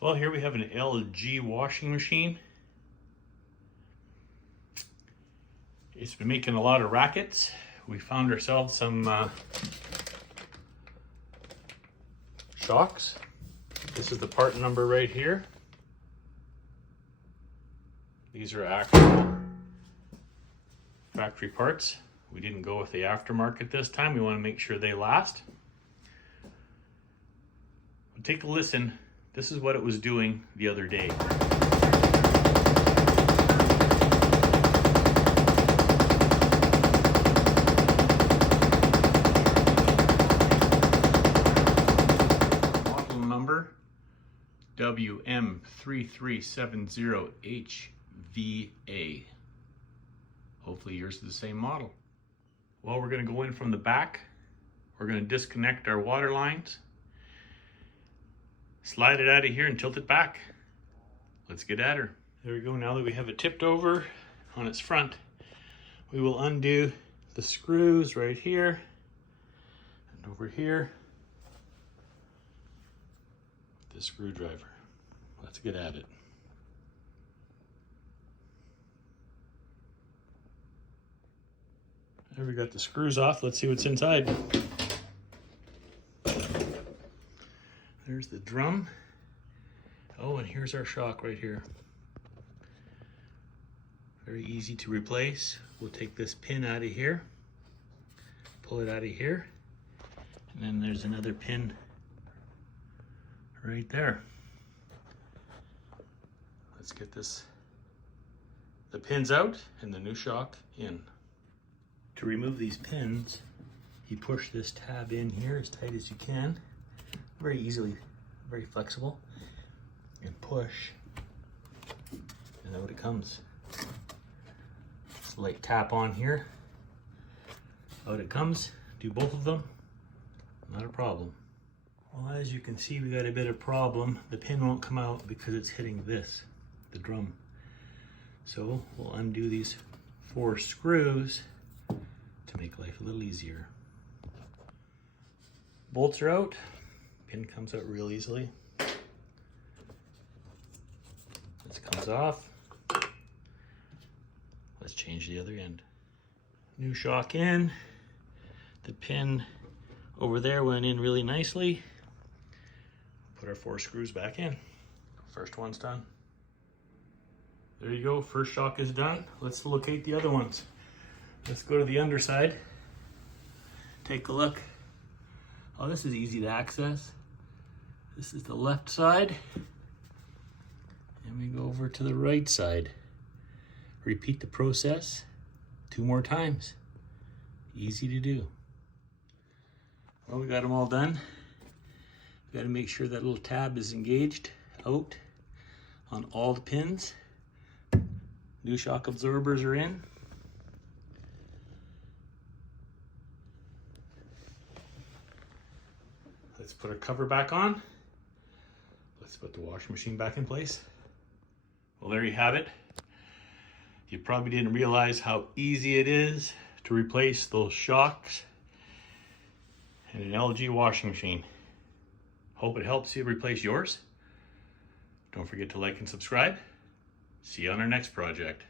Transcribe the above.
Well, here we have an LG washing machine. It's been making a lot of rackets. We found ourselves some shocks. This is the part number right here. These are actual factory parts. We didn't go with the aftermarket this time. We want to make sure they last. Take a listen. This is what it was doing the other day. Model number WM3370HVA. Hopefully yours is the same model. Well, we're going to go in from the back. We're going to disconnect our water lines. Slide it out of here and tilt it back. Let's get at her. There we go. Now that we have it tipped over on its front, we will undo the screws right here and over here with the screwdriver. Let's get at it. There we got the screws off. Let's see what's inside. There's the drum. Oh, and here's our shock right here. Very easy to replace. We'll take this pin out of here, pull it out of here, and then there's another pin right there. Let's get the pins out and the new shock in. To remove these pins, you push this tab in here as tight as you can. Very easily, very flexible, and push, and out it comes. Just light tap on here, out it comes. Do both of them, not a problem. Well, as you can see, we got a bit of problem. The pin won't come out because it's hitting this, the drum. So we'll undo these 4 screws to make life a little easier. Bolts are out. Pin comes out real easily. This comes off. Let's change the other end. New shock in. The pin over there went in really nicely. Put our 4 screws back in. First one's done. There you go, first shock is done. Let's locate the other ones. Let's go to the underside. Take a look. Oh, this is easy to access. This is the left side, and we go over to the right side. Repeat the process 2 more times. Easy to do. Well, we got them all done. We got to make sure that little tab is engaged out on all the pins. New shock absorbers are in. Let's put our cover back on. Let's put the washing machine back in place. Well, there you have it. You probably didn't realize how easy it is to replace those shocks in an LG washing machine. Hope it helps you replace yours. Don't forget to like and subscribe. See you on our next project.